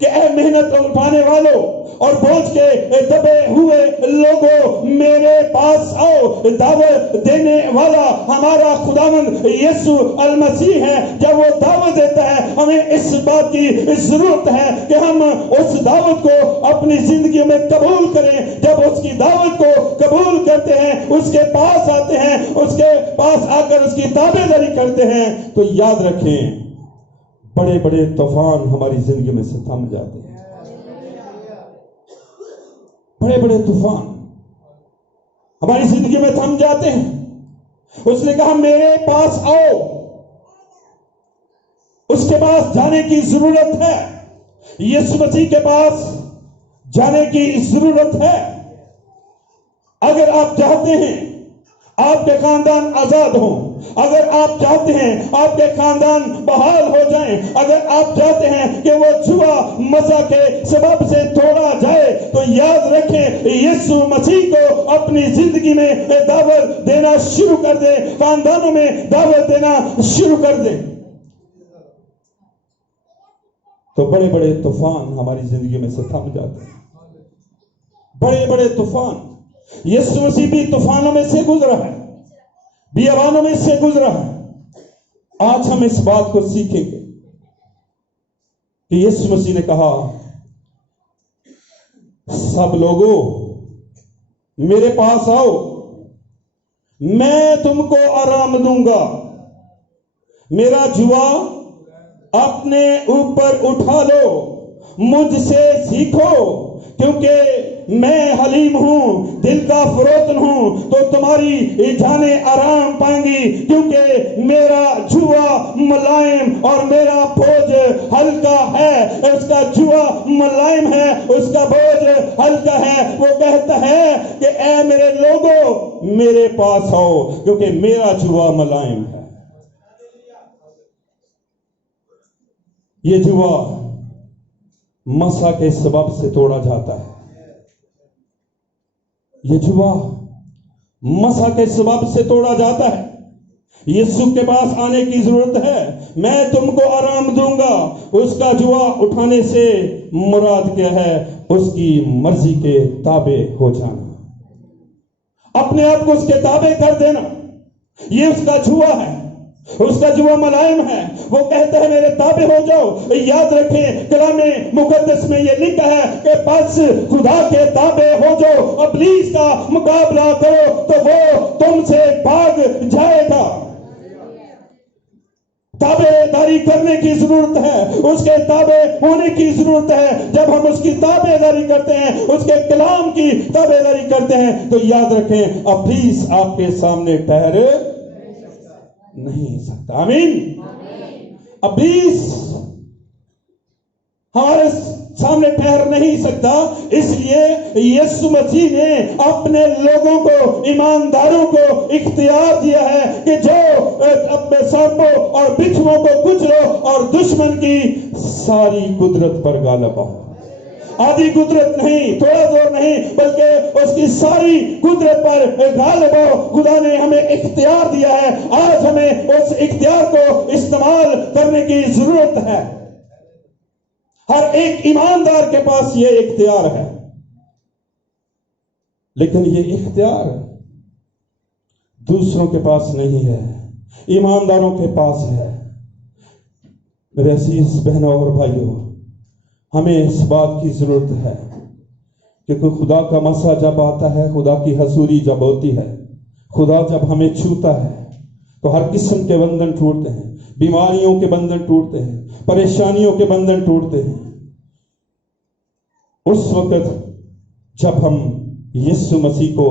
کہ اے محنت اٹھانے والوں اور بوجھ کے دبے ہوئے لوگوں میرے پاس آؤ۔ دعوت دینے والا ہمارا خداوند یسوع المسیح ہے۔ جب وہ دعوت دیتا ہے ہمیں اس بات کی ضرورت ہے کہ ہم اس دعوت کو اپنی زندگی میں قبول کریں۔ جب اس کی دعوت کو قبول کرتے ہیں، اس کے پاس آتے ہیں، اس کے پاس آ کر اس کی تابعداری کرتے ہیں، تو یاد رکھیں بڑے بڑے طوفان ہماری زندگی میں سے تھم جاتے ہیں۔ بڑے بڑے طوفان ہماری زندگی میں تھم جاتے ہیں۔ اس نے کہا میرے پاس آؤ۔ اس کے پاس جانے کی ضرورت ہے، یسوع مسیح کے پاس جانے کی ضرورت ہے۔ اگر آپ چاہتے ہیں آپ کے خاندان آزاد ہوں، اگر آپ چاہتے ہیں آپ کے خاندان بحال ہو جائیں، اگر آپ چاہتے ہیں کہ وہ جوا مزہ کے سبب سے توڑا جائے، تو یاد رکھیں یسوع مسیح کو اپنی زندگی میں دعوت دینا شروع کر دیں، خاندانوں میں دعوت دینا شروع کر دیں، تو بڑے بڑے طوفان ہماری زندگی میں سے تھم جاتے ہیں۔ بڑے بڑے طوفان، یسوع مسیح بھی طوفانوں میں سے گزرا ہے، بیابانوں میں سے گزرا ہے۔ آج ہم اس بات کو سیکھیں گے کہ یسوع مسیح نے کہا سب لوگوں میرے پاس آؤ، میں تم کو آرام دوں گا، میرا جوا اپنے اوپر اٹھا لو، مجھ سے سیکھو کیونکہ میں حلیم ہوں، دل کا فروتن ہوں، تو تمہاری جانیں آرام پائیں گی، کیونکہ میرا جوا ملائم اور میرا بوجھ ہلکا ہے۔ اس کا جوا ملائم ہے، اس کا بوجھ ہلکا ہے۔ وہ کہتا ہے کہ اے میرے لوگوں میرے پاس آؤ کیونکہ میرا جوا ملائم ہے۔ یہ جوا مسا کے سبب سے توڑا جاتا ہے، یہ جوا مسا کے سبب سے توڑا جاتا ہے۔ یسوع کے پاس آنے کی ضرورت ہے۔ میں تم کو آرام دوں گا، اس کا جوا اٹھانے سے مراد کیا ہے؟ اس کی مرضی کے تابع ہو جانا، اپنے آپ کو اس کے تابع کر دینا، یہ اس کا جوا ہے۔ اس کا جوا ملائم ہے، وہ کہتا ہے میرے تابع ہو جاؤ۔ یاد رکھیں کلام مقدس میں یہ لکھا ہے کہ بس خدا کے تابع ہو جاؤ، ابلیس کا مقابلہ کرو تو وہ تم سے بھاگ جائے گا۔ تابع داری کرنے کی ضرورت ہے، اس کے تابع ہونے کی ضرورت ہے۔ جب ہم اس کی تابع داری کرتے ہیں، اس کے کلام کی تابع داری کرتے ہیں، تو یاد رکھیں ابلیس آپ کے سامنے ٹھہر نہیں سکتا۔ آمین۔ ابلیس ہمارے سامنے ٹھہر نہیں سکتا، اس لیے یسوع مسیح نے اپنے لوگوں کو، ایمانداروں کو اختیار دیا ہے کہ جو اپنے سانپوں اور بچھوؤں کو کچلو اور دشمن کی ساری قدرت پر غالب آؤ۔ آدھی قدرت نہیں، تھوڑا زور نہیں، بلکہ اس کی ساری قدرت پر غالب ہو۔ خدا نے ہمیں اختیار دیا ہے، آج ہمیں اس اختیار کو استعمال کرنے کی ضرورت ہے۔ ہر ایک ایماندار کے پاس یہ اختیار ہے، لیکن یہ اختیار دوسروں کے پاس نہیں ہے، ایمانداروں کے پاس ہے۔ میرے عزیز بہنوں اور بھائیوں، ہمیں اس بات کی ضرورت ہے کہ خدا کا مسا جب آتا ہے، خدا کی حضوری جب ہوتی ہے، خدا جب ہمیں چھوتا ہے تو ہر قسم کے بندھن ٹوٹتے ہیں، بیماریوں کے بندھن ٹوٹتے ہیں، پریشانیوں کے بندھن ٹوٹتے ہیں۔ اس وقت جب ہم یسوع مسیح کو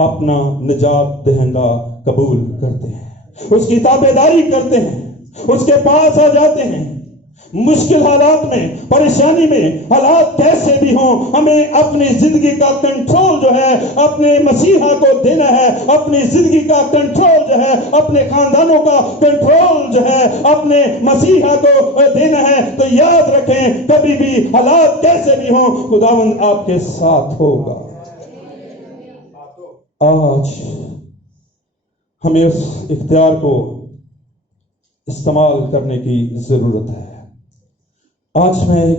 اپنا نجات دہندہ قبول کرتے ہیں، اس کی تابعداری کرتے ہیں، اس کے پاس آ جاتے ہیں، مشکل حالات میں، پریشانی میں، حالات کیسے بھی ہوں، ہمیں اپنی زندگی کا کنٹرول جو ہے اپنے مسیحا کو دینا ہے، اپنی زندگی کا کنٹرول جو ہے اپنے خاندانوں کا کنٹرول جو ہے اپنے مسیحا کو دینا ہے۔ تو یاد رکھیں کبھی بھی حالات کیسے بھی ہوں، خداوند آپ کے ساتھ ہوگا۔ آج ہمیں اس اختیار کو استعمال کرنے کی ضرورت ہے۔ آج میں ایک